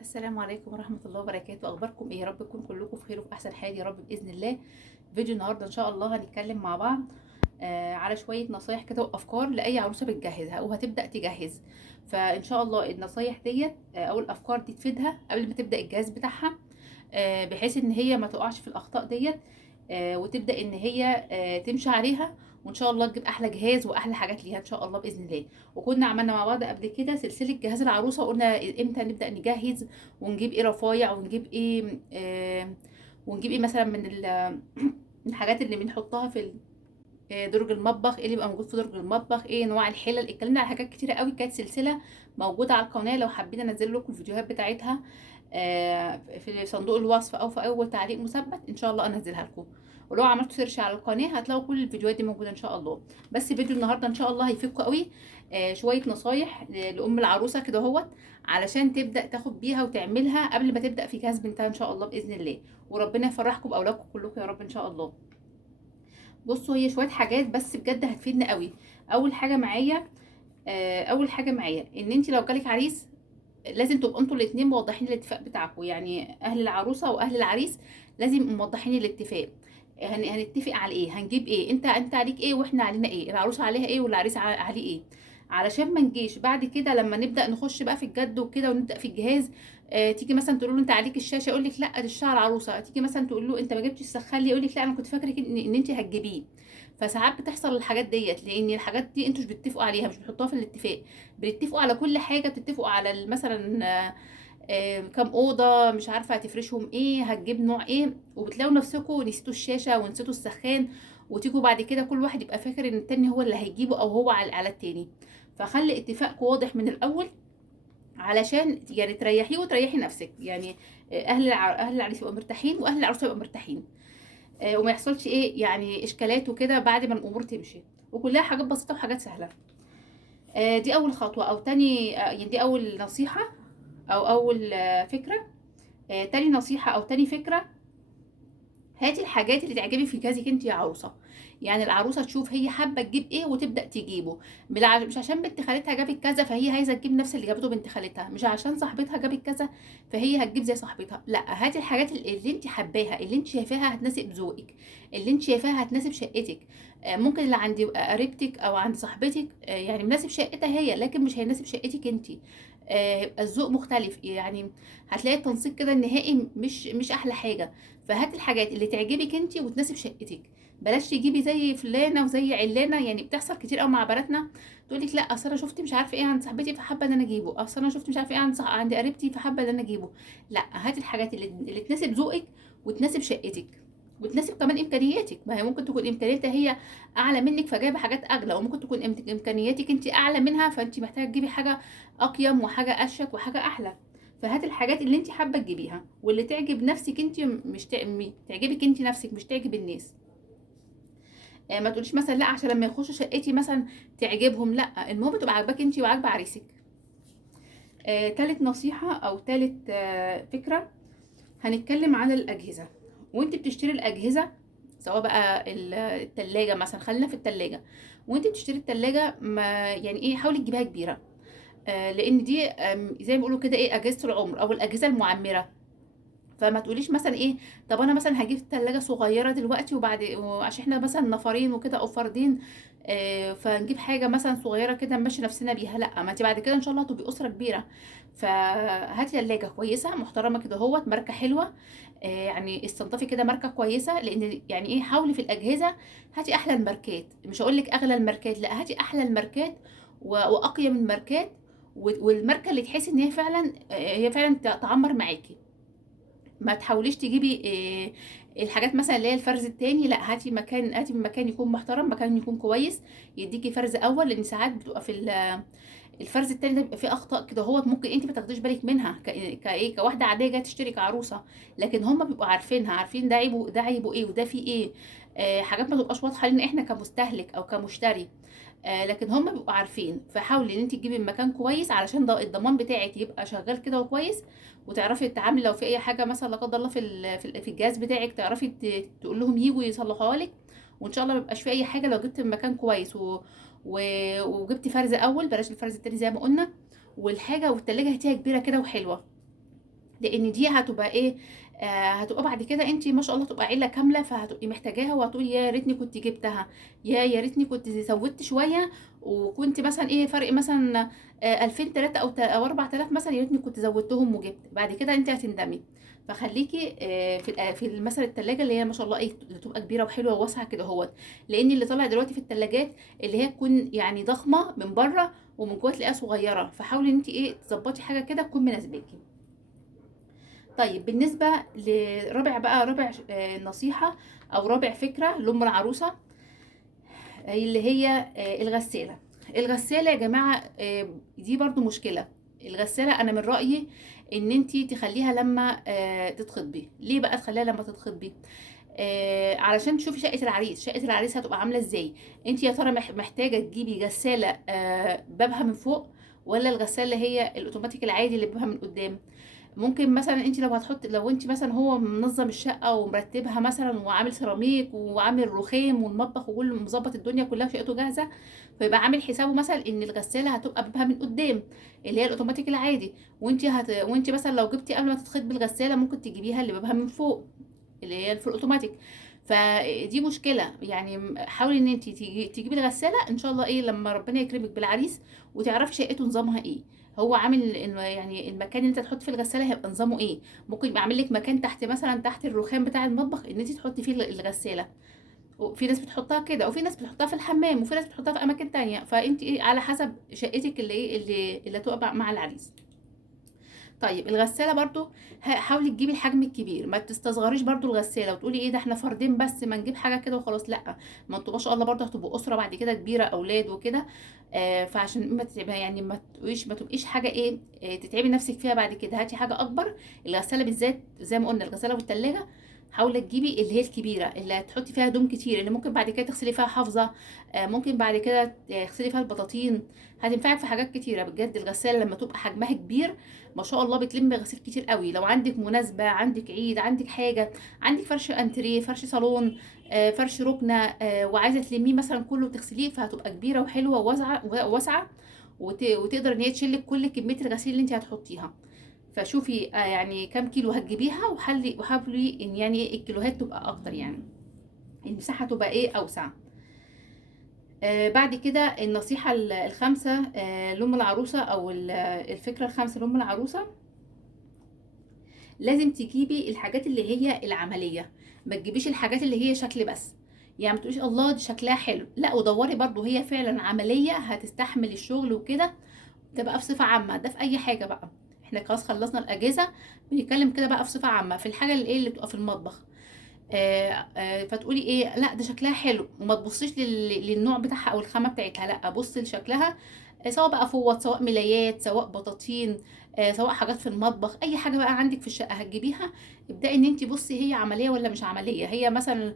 السلام عليكم ورحمة الله وبركاته. أخباركم إيه؟ يا رب تكونوا كلكم في خير وفي أحسن حال يا رب بإذن الله. فيديو النهاردة إن شاء الله هنتكلم مع بعض على شوية نصايح كده وأفكار لأي عروسة بتجهزها أو هتبدأ تجهز. فإن شاء الله النصايح ديت أو الأفكار دي تفيدها قبل ما تبدأ الجهاز بتاعها، بحيث إن هي ما تقعش في الأخطاء ديت، وتبدأ إن هي تمشي عليها، وإن شاء الله تجيب أحلى جهاز وأحلى حاجات ليها إن شاء الله بإذن الله. وكنا عملنا مع بعض قبل كده سلسلة جهاز العروسة، وقلنا امتى نبدأ نجهز، ونجيب ايه رفايع، ونجيب ايه ونجيب ايه مثلا من من الحاجات اللي بنحطها في درج المطبخ، ايه اللي بيبقى موجود في درج المطبخ، ايه انواع الحلل. اتكلمنا على حاجات كتيره قوي، كانت سلسله موجوده على القناه، لو حابين انزل لكم الفيديوهات بتاعتها في صندوق الوصف او في اول تعليق مثبت ان شاء الله انزلها لكم. ولو عملتوا سيرش على القناه هتلاقوا كل الفيديوهات دي موجوده ان شاء الله. بس فيديو النهارده ان شاء الله هيفيدكم قوي، شويه نصايح لام العروسه كده اهوت، علشان تبدا تاخد بيها وتعملها قبل ما تبدا في جهاز بنتها ان شاء الله باذن الله. وربنا يفرحكم باولادكم كلكم يا رب ان شاء الله. بصوا، هي شويه حاجات بس بجد هتفيدنا قوي. اول حاجه معايا ان انت لو جالك عريس لازم تبقوا انتوا الاتنين موضحين الاتفاق بتاعكم، يعني اهل العروسه واهل العريس لازم يبقوا موضحين الاتفاق. هنتفق على ايه، هنجيب ايه، انت عليك ايه واحنا علينا ايه، العروسه عليها ايه والعريس عليه ايه، علشان ما نجيش بعد كده لما نبدا نخش بقى في الجد وكده ونبدا في الجهاز. تيجي مثلا تقول له انت عليك الشاشه، يقول لك لا دي الشعر العروسه. تيجي مثلا تقول له انت ما جبتش السخان ليه، يقول لك لا انا كنت فاكرك ان انت هتجيبيه. فساعات بتحصل الحاجات ديت لان الحاجات دي انتوا مش بتتفقوا عليها، مش بتحطوها في الاتفاق. بتتفقوا على كل حاجه، بتتفقوا على مثلا كام اوضه، مش عارفه هتفرشهم ايه، هتجيب نوع ايه، وبتلاقوا نفسكم نسيتوا الشاشه ونسيتوا السخان. وتيجوا بعد كده كل واحد يبقى فاكر ان التاني هو اللي هيجيبه او هو على التاني. فخلي اتفاقكم واضح من الاول، علشان يعني تريحيه وتريحي نفسك يعني. اهل العريس يبقوا مرتاحين واهل العروسه يبقوا مرتاحين، وما يحصلش ايه يعني اشكالات وكده بعد ما الامور تمشي. وكلها حاجات بسيطه وحاجات سهله. دي اول خطوه او تاني، يعني دي اول نصيحه او اول فكره. تاني نصيحة أو تاني فكرة، هاتي الحاجات اللي تعجبك في جهازك انت يا عروسة. يعني العروسة تشوف هي حابة تجيب ايه وتبدأ تجيبه. مش عشان بنت خالتها جابت كذا فهي عايزة تجيب نفس اللي جابته بنت خالتها، مش عشان صاحبتها جابت كذا فهي هتجيب زي صاحبتها. لا، هاتي الحاجات اللي انت حباها، اللي انت شايفاها هتناسب ذوقك، اللي انت شايفاها هتناسب شقتك. ممكن اللي عند قريبتك او عند صاحبتك يعني مناسب شقتها هي، لكن مش هيناسب شقتك انت. يبقى الذوق مختلف يعني. هتلاقي التنسيق كده النهائي مش احلى حاجه. فهات الحاجات اللي تعجبك انت وتناسب شقتك. بلاش تجيبي زي فلانه وزي علانه، يعني بتحصل كتير قوي مع بناتنا. تقول لك لا اصل انا شفت مش عارفه ايه عند صاحبتي فحابه ان انا اجيبه، اصل انا شفت مش عارفه ايه عند قريبتي فحابه ان انا اجيبه. لا، هاتي الحاجات اللي تناسب ذوقك وتناسب شقتك وتناسب كمان امكانياتك. ما هي ممكن تكون امكانياتها هي اعلى منك فجايبه حاجات اغلى، وممكن تكون امكانياتك انت اعلى منها فانت محتاجه تجيبي حاجه اقيم وحاجه اشيك وحاجه احلى. فهات الحاجات اللي انت حابه تجيبيها واللي تعجب نفسك انت، مش تعجبك انت نفسك مش تعجب الناس. ما تقوليش مثلا لا عشان لما يخشوا شقتي مثلا تعجبهم، لا المهم تبقى عاجباك انت وعاجبه عريسك. تالت نصيحه او تالت فكره، هنتكلم عن الاجهزه. وانت بتشتري الاجهزه، سواء بقى التلاجة مثلا، خلينا في التلاجة. وانت بتشتري التلاجة ما يعني ايه، حاولي تجيبيها كبيره. لان دي زي ما بيقولوا كده ايه، اجهزه العمر او الاجهزه المعمره. فما تقوليش مثلا ايه، طب انا مثلا هجيب ثلاجه صغيره دلوقتي عشان احنا مثلا نفرين وكده او فردين، فنجيب حاجه مثلا صغيره كده نمشي نفسنا بيها. لا، ما انت بعد كده ان شاء الله هتبقي اسره كبيره. فهاتي ثلاجه كويسه محترمه كده اهوت، ماركه حلوه. يعني استنضفي كده ماركه كويسه، لان يعني ايه، حاولي في الاجهزه هاتي احلى الماركات. مش هقول لك اغلى الماركات، لا هاتي احلى الماركات واقيم الماركات. والماركه اللي تحسي ان هي فعلا تعمر معاكي. ما تحاوليش تجيبي الحاجات مثلا اللي هي الفرز التاني. لا، هاتي من مكان يكون محترم، مكان يكون كويس يديكي فرز اول. لان ساعات بتبقى في الفرز التاني ده بيبقى فيه اخطاء كده، هو ممكن انت ما تاخديش بالك منها كايه كواحده عاديه جايه تشتري كعروسه. لكن هم بيبقوا عارفينها، عارفين ده عيبه ايه وده فيه ايه. حاجات ما تبقاش واضحه لنا احنا كمستهلك او كمشتري. لكن هم بيبقوا عارفين. فحاولي ان انت تجيبي مكان كويس علشان الضمان بتاعك يبقى شغال كده وكويس. وتعرفي تتعاملي لو في اي حاجه مثلا لا قدر الله في الجهاز بتاعك، تعرفي تقول لهم يجوا يصلحوها لك. وان شاء الله ما يبقاش في اي حاجه لو جبت من مكان كويس و... وجبتي فرز اول، بلاش الفرز التاني زي ما قلنا. والحاجه والتلاجة هاتيها كبيره كده وحلوه. لان دي هتبقى ايه، هتبقى بعد كده انت ما شاء الله تبقى عيله كامله، فهتبقي محتاجاها وهتقولي يا ريتني كنت جبتها، يا ريتني كنت زودت شويه، وكنت مثلا ايه فرق مثلا 2000 3 او 4000 مثلا، يا ريتني كنت زودتهم وجبت. بعد كده انت هتندمي. فخليكي في مثلا التلاجة اللي هي ما شاء الله ايه، اللي تبقى كبيره وحلوه وواسعه كده اهوت. لان اللي طالع دلوقتي في التلاجات اللي هي تكون يعني ضخمه من بره ومن جوه تلاقيها صغيره، فحاولي ان انت ايه تظبطي حاجه كده تكون مناسباكي. طيب بالنسبة لرابع بقى، رابع نصيحة أو رابع فكرة لأم العروسة، اللي هي الغسالة. الغسالة يا جماعة دي برضو مشكلة. الغسالة أنا من رأيي إن انتي تخليها لما تتخطبي. ليه بقى تخليها لما تتخطبي؟ علشان تشوفي شقة العريس، شقة العريس هتبقى عاملة ازاي. انتي يا ترى محتاجة تجيبي غسالة بابها من فوق، ولا الغسالة هي الأوتوماتيك العادي اللي بابها من قدام. ممكن مثلا انت لو هتحط، لو انت مثلا هو منظم الشقه ومرتبها مثلا وعامل سيراميك وعامل رخام والمطبخ وكل مظبط الدنيا كلها شقته جاهزه، فيبقى عامل حسابه مثلا ان الغساله هتبقى بابها من قدام اللي هي الاوتوماتيك العادي. وانت مثلا لو جبتي قبل ما تتخطبي الغساله ممكن تجيبيها اللي بابها من فوق اللي هي في الاوتوماتيك. فدي مشكله يعني. حاولي ان انت تجيبي الغساله ان شاء الله ايه لما ربنا يكرمك بالعريس وتعرفي شقته نظامها ايه. هو عامل انه يعني المكان اللي انت تحط فيه الغساله هيبقى نظامه ايه. ممكن يبقى عامل لك مكان تحت مثلا تحت الرخام بتاع المطبخ ان انت تحطي فيه الغساله. وفي ناس بتحطها كده، وفي ناس بتحطها في الحمام، وفي ناس بتحطها في اماكن تانية. فانت ايه على حسب شقتك اللي ايه اللي هتبقى مع العريس. طيب الغساله برضو حاولي تجيبي الحجم الكبير، ما تستصغريش برضو الغساله وتقولي ايه ده احنا فردين بس ما نجيب حاجه كده وخلاص. لا، ما انتوا ما شاء الله برضو هتبقوا اسره بعد كده كبيره، اولاد وكده. فعشان ما تبقى يعني ما تبقيش حاجه ايه تتعبي نفسك فيها بعد كده. هاتي حاجه اكبر. الغساله بالذات زي ما قلنا، الغساله والثلاجه حاولي تجيبي اللي هي الكبيره اللي هتحطي فيها هدوم كتير، اللي ممكن بعد كده تغسلي فيها حافظه، ممكن بعد كده تغسلي فيها البطاطين. هتنفعك في حاجات كتيره بجد. الغساله لما تبقى حجمها كبير ما شاء الله بتلم غسيل كتير قوي. لو عندك مناسبة، عندك عيد، عندك حاجة، عندك فرش انتريه، فرش صالون، فرش ركنة، وعايزة تلميه مثلا كله وتغسليه، فهتبقى كبيرة وحلوة وواسعة وتقدر ان هي تشيلك كل كمية الغسيل اللي انت هتحطيها. فشوفي يعني كام كيلو هتجيبيها، وحاولي ان يعني الكيلوهات تبقى اكتر، يعني المساحة تبقى ايه اوسع. بعد كده النصيحة الخامسة لأم العروسة أو الفكرة الخامسة لأم العروسة، لازم تجيبي الحاجات اللي هي العمليه. ما تجيبيش الحاجات اللي هي شكل بس. يعني ما تقوليش الله دي شكلها حلو، لا، ودوري برضو هي فعلا عمليه هتستحمل الشغل وكده. تبقى في صفه عامه، ده في اي حاجه بقى. احنا خلاص خلصنا الاجهزه، بنتكلم كده بقى في صفه عامه في الحاجه اللي ايه اللي بتبقى في المطبخ. فتقولي ايه لا ده شكلها حلو، وما تبصيش للنوع بتاعها او الخامه بتاعتها، لا بصي لشكلها. سواء بقى فوط، سواء ملايات، سواء بطاطين، سواء حاجات في المطبخ، اي حاجه بقى عندك في الشقه هتجيبيها. ابداي ان انت بصي هي عمليه ولا مش عمليه. هي مثلا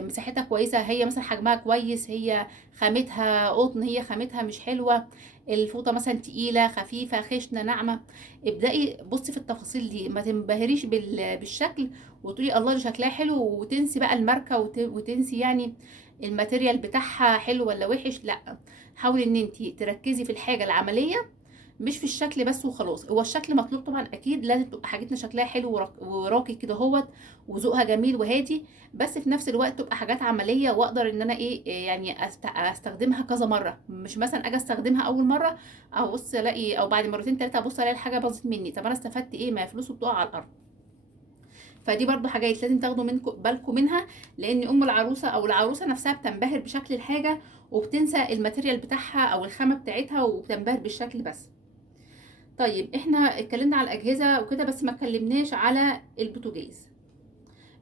مساحتها كويسه، هي مثلا حجمها كويس، هي خامتها قطن، هي خامتها مش حلوه، الفوطه مثلا تقيله خفيفه خشنه ناعمه. ابداي بصي في التفاصيل دي، ما تنبهريش بالشكل وتقولي الله دي شكلها حلو وتنسي بقى الماركه وتنسي يعني الماتيريال بتاعها حلو ولا وحش. لا، حاولي ان انت تركزي في الحاجه العمليه مش في الشكل بس وخلاص. هو الشكل مطلوب طبعا، اكيد لازم تبقى حاجتنا شكلها حلو وراقي كده اهوت، وذوقها جميل وهادي، بس في نفس الوقت تبقى حاجات عمليه واقدر ان انا ايه يعني استخدمها كذا مره. مش مثلا اجي استخدمها اول مره ابص الاقي، او بعد مرتين ثلاثه ابص الاقي الحاجه باظت مني. طب انا استفدت ايه؟ ما فلوسه بتقع على الارض. فدي برضو حاجات لازم تاخدوا منكم بالكم منها، لان ام العروسه او العروسه نفسها بتنبهر بشكل الحاجه وبتنسى الماتيريال بتاعها او الخامه بتاعتها وبتنبهر بالشكل بس. طيب احنا اتكلمنا على الاجهزه وكده، بس ما اتكلمناش على البوتاجاز.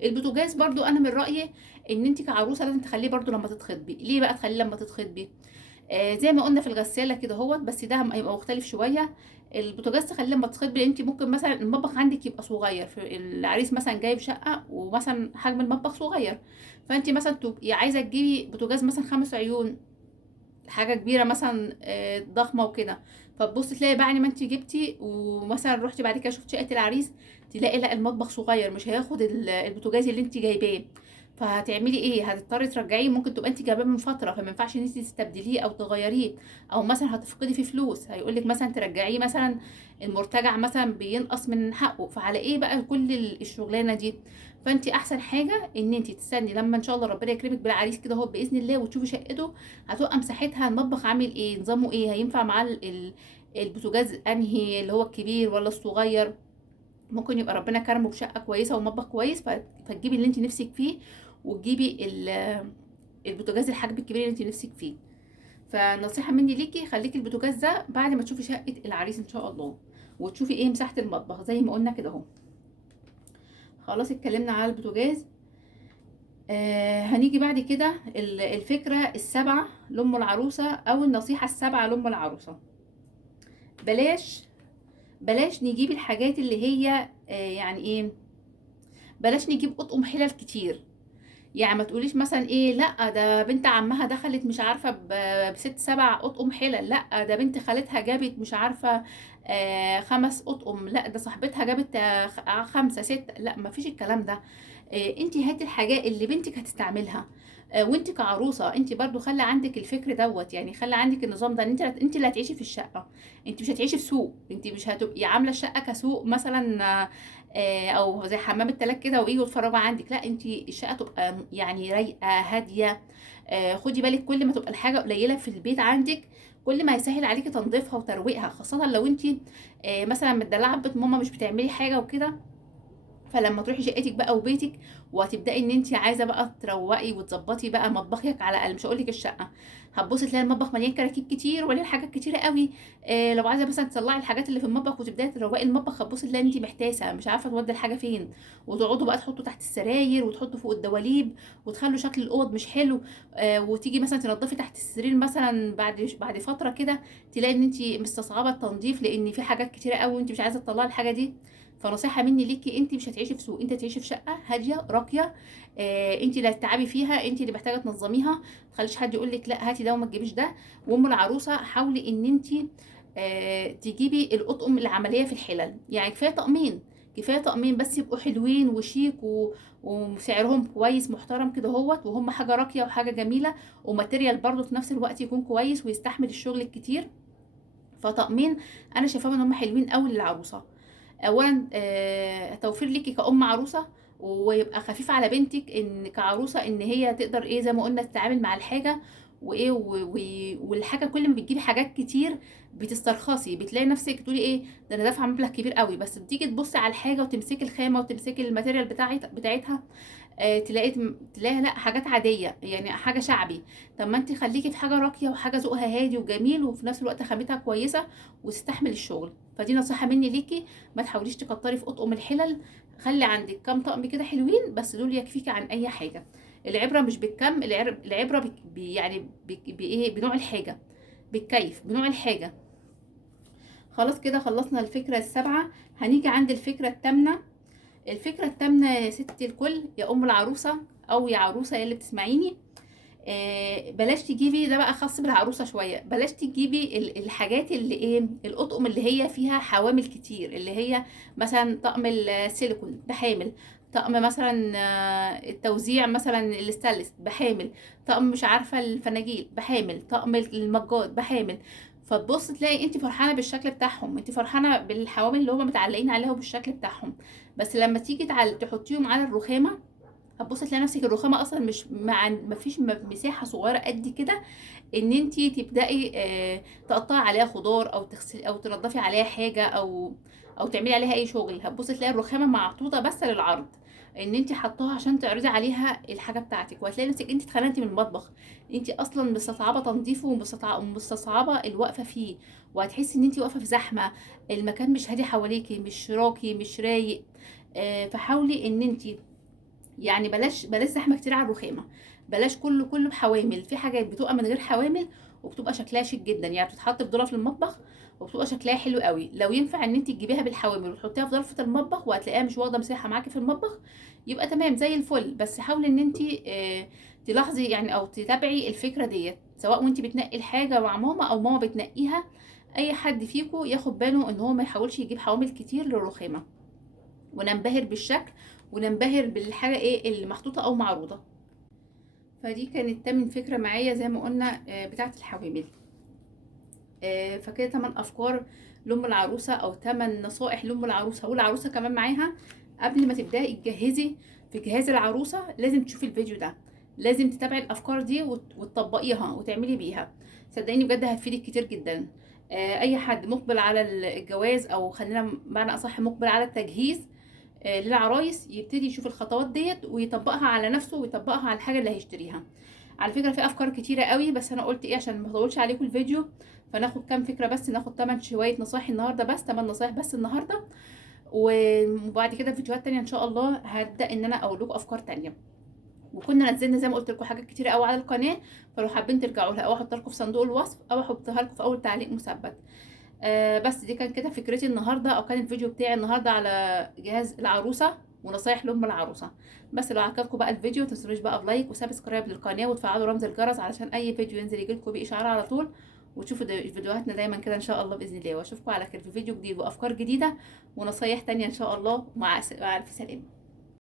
البوتاجاز برضو انا من رايي ان انت كعروسه لازم تخليه برضو لما تتخطبي. ليه بقى تخليه لما تتخطبي؟ زي ما قلنا في الغساله كده اهوت، بس ده هيبقى مختلف شويه. البوتاجاز تخليه لما تتخطبي، انت ممكن مثلا المطبخ عندك يبقى صغير، في العريس مثلا جايب شقه ومثلا حجم المطبخ صغير، فانت مثلا تبقي عايزه تجيبي بوتاجاز مثلا 5 عيون، حاجه كبيره مثلا ضخمه وكده. فتبصي تلاقي بعد ما انت جبتي ومثلا رحتي بعد كده شفتي شقه العريس، تلاقي لا المطبخ صغير مش هياخد البوتاجاز اللي انت جايباه. فهتعملي ايه؟ هتضطري ترجعيه، ممكن تبقى انت جايباه من فتره فما ينفعش ان انت تستبدليه او تغيريه، او مثلا هتفقدي فيه فلوس، هيقولك مثلا ترجعيه مثلا المرتجع مثلا بينقص من حقه، فعلى ايه بقى كل الشغلانه دي؟ فانت احسن حاجه ان انت تستني لما ان شاء الله ربنا يكرمك بالعريس كده هو باذن الله، وتشوفي شقته هتبقى مساحتها، المطبخ عامل ايه، نظامه ايه، هينفع معاه البوتاجاز انهي اللي هو الكبير ولا الصغير. ممكن يبقى ربنا كرمه بشقه كويسه ومطبخ كويس، فتجيبي اللي انت نفسك فيه، وتجيبي البوتاجاز الحجم الكبير اللي انت نفسك فيه. فنصيحه مني ليكي، خليكي البوتاجاز ده بعد ما تشوفي شقه العريس ان شاء الله، وتشوفي ايه مساحه المطبخ زي ما قلنا كده اهو. خلاص اتكلمنا على البوتاجاز. هنيجي بعد كده الفكره السبعه لام العروسه، او النصيحه السبعه لام العروسه. بلاش نجيب الحاجات اللي هي يعني ايه، بلاش نجيب اطقم حلل كتير. يعني ما تقوليش مثلا ايه، لا ده بنت عمها دخلت مش عارفه بست سبع اطقم حلل، لا ده بنت خالتها جابت مش عارفه 5 اطقم، لا ده صاحبتها جابت 5 6، لا ما فيش الكلام ده. انت هاتي الحاجات اللي بنتك هتستعملها. وانت كعروسه انت برضو خلي عندك الفكر دوت، يعني خلي عندك النظام ده، ان انت اللي هتعيشي في الشقه، انت مش هتعيشي في سوق، انت مش هتبقي عامله الشقه كسوق مثلا، او زي حمام التلاك كده ويجوا يتفرجوا عندك، لا انت الشقه تبقى يعني رايقه هاديه. خدي بالك كل ما تبقى الحاجه قليله في البيت عندك، كل ما هيسهل عليكي تنظيفها وترويقها، خاصه لو انت مثلا متدلعه في بيت ماما مش بتعملي حاجه وكده. فلما تروحي شقتك بقى وبيتك، وهتبداي ان انت عايزه بقى تروقي وتظبطي بقى مطبخك على الاقل، مش هقول لك الشقه، هتبصي تلاقي المطبخ مليان كراكيب كتير ومليان حاجات كتيره قوي. لو عايزه مثلا تطلعي الحاجات اللي في المطبخ وتبداي تروقي المطبخ، هتبصي تلاقي انت محتاسه مش عارفه تودي الحاجه فين، وتقعدوا بقى تحطوا تحت السراير وتحطوا فوق الدواليب، وتخلوا شكل الاوض مش حلو. وتيجي مثلا تنضفي تحت السرير مثلا بعد فتره كده، تلاقي ان انت مستصعبه التنظيف لان في حاجات كتيره قوي وانت مش عايزه تطلعي الحاجه دي. فنصيحه مني ليكي، انت مش هتعيشي في سوق، انت هتعيشي في شقه هاديه راقيه. انت اللي هتتعبي فيها، انت اللي محتاجه تنظميها، ما تخليش حد يقول لك لا هاتي ده وما تجيبيش ده. وام العروسه حاولي ان انت تجيبي الاطقم العمليه في الحلل، يعني كفايه طقمين، كفايه طقمين بس يبقوا حلوين وشيك وسعرهم كويس محترم كده اهوت، وهم حاجه راقيه وحاجه جميله، وماتيريال برضو في نفس الوقت يكون كويس ويستحمل الشغل الكتير. فطقمين انا شايفاهم ان هم حلوين قوي للعروسه. اولا توفير ليكي كأم عروسه، ويبقى خفيف على بنتك ان كعروسه ان هي تقدر ايه زي ما قلنا تتعامل مع الحاجه، وايه والحاجه كل ما بتجيبي حاجات كتير بتسترخصي، بتلاقي نفسك تقولي ايه ده انا دافعه مبلغ كبير قوي، بس بتيجي تبصي على الحاجه وتمسكي الخامه وتمسكي الماتيريال بتاعتها، تلاقي لا حاجات عاديه يعني حاجه شعبي. طب ما انت خليكي في حاجه راقيه وحاجه ذوقها هادي وجميل وفي نفس الوقت خامتها كويسه وتستحمل الشغل. فدي نصيحه مني ليكي، ما تحاوليش تكتري في اطقم الحلل، خلي عندك كام طقم كده حلوين بس دول يكفيكي عن اي حاجه. العبره مش بالكم، العبره يعني بايه، بنوع الحاجه، بالكيف بنوع الحاجه. خلاص كده خلصنا الفكره السبعه، هنيجي عند الفكره الثامنه. الفكرة التامنة يا ستي الكل، يا أم العروسة أو يا عروسة يا اللي بتسمعيني، بلاش تجيبي ده بقى خاص بالعروسة شوية، بلاش تجيبي الحاجات اللي ايه، الأطقم اللي هي فيها حوامل كتير، اللي هي مثلا طقم السيليكون بحامل، طقم مثلا التوزيع مثلا الاستانلس بحامل، طقم مش عارفة الفناجيل بحامل، طقم المجات بحامل. فتبص تلاقي انت فرحانه بالشكل بتاعهم، انت فرحانه بالحوامل اللي هم متعلقين عليها وبالشكل بتاعهم، بس لما تيجي تحطيهم على الرخامه، هتبصي تلاقي نفسك الرخامه اصلا مش ما فيش مساحه صغيره قد كده ان انت تبداي تقطعي عليها خضار او تغسلي او تنضفي عليها حاجه او تعملي عليها اي شغل. هتبصي تلاقي الرخامه محطوطه بس للعرض، ان انت حطاها عشان تعرضي عليها الحاجه بتاعتك، وهتلاقي نفسك انت اتخنقتي من المطبخ، انت اصلا مستصعبه تنظيفه ومستصعبه الوقفه فيه، وهتحسي ان انت واقفه في زحمه، المكان مش هادي حواليكي، مش راقي مش رايق. فحاولي ان انت يعني بلاش زحمه كتير على الرخامه، بلاش كله بحوامل، في حاجات بتبقى من غير حوامل وبتبقى شكلها شيك جدا، يعني بتتحط في ظرف المطبخ وبتبقى شكلها حلو قوي. لو ينفع ان انت تجيبيها بالحوامل وتحطيها في ظرفه المطبخ وهتلاقيها مش واخده مساحه معاكي في المطبخ، يبقى تمام زي الفل. بس حاولي ان انت تلاحظي يعني او تتابعي الفكره ديت، سواء وانت بتنقي الحاجه مع ماما او ماما بتنقيها، اي حد فيكم ياخد باله ان هو ما يحاولش يجيب حوامل كتير للرخامه. وننبهر بالشكل، وننبهر بالحاجة ايه اللي محطوطة او معروضة. فدي كانت تامن فكرة معايا زي ما قلنا بتاعة الحوامل. فكده 8 افكار لام العروسة او 8 نصائح لام العروسة والعروسة كمان معاها. قبل ما تبداي تجهزي في جهاز العروسة لازم تشوفي الفيديو ده، لازم تتابعي الافكار دي وتطبقيها وتعملي بيها. صدقيني بجد هتفيدك كتير جدا. اي حد مقبل على الجواز، او خلينا بمعنى اصح مقبل على التجهيز للعرايس، يبتدي يشوف الخطوات ديت ويطبقها على نفسه ويطبقها على الحاجه اللي هيشتريها. على فكره في افكار كتيره قوي، بس انا قلت ايه عشان ما اطولش عليكم الفيديو، فناخد كام فكره بس، ناخد 8 شويه نصايح النهارده، بس 8 نصايح بس النهارده. وبعد كده في فيديوهات تانية ان شاء الله هبدا ان انا اقول لكم افكار تانية. وكنا نزلنا زي ما قلت لكم حاجات كتيره قوي على القناه، فلو حابين ترجعوا لها او احطها لكم في صندوق الوصف او احطها لكم في اول تعليق مثبت. بس دي كان كده فكرتي النهارده، او كان الفيديو بتاعي النهارده على جهاز العروسه ونصايح لام العروسه. بس لو عجبكم بقى الفيديو متنسونوش بقى بلايك وسبسكرايب للقناه وتفعلوا رمز الجرس علشان اي فيديو ينزل يجيلكم باشعار على طول، وتشوفوا فيديوهاتنا دايما كده ان شاء الله باذن الله. واشوفكم على خير في فيديو جديد وافكار جديده ونصايح تانية ان شاء الله. مع الف سلامه.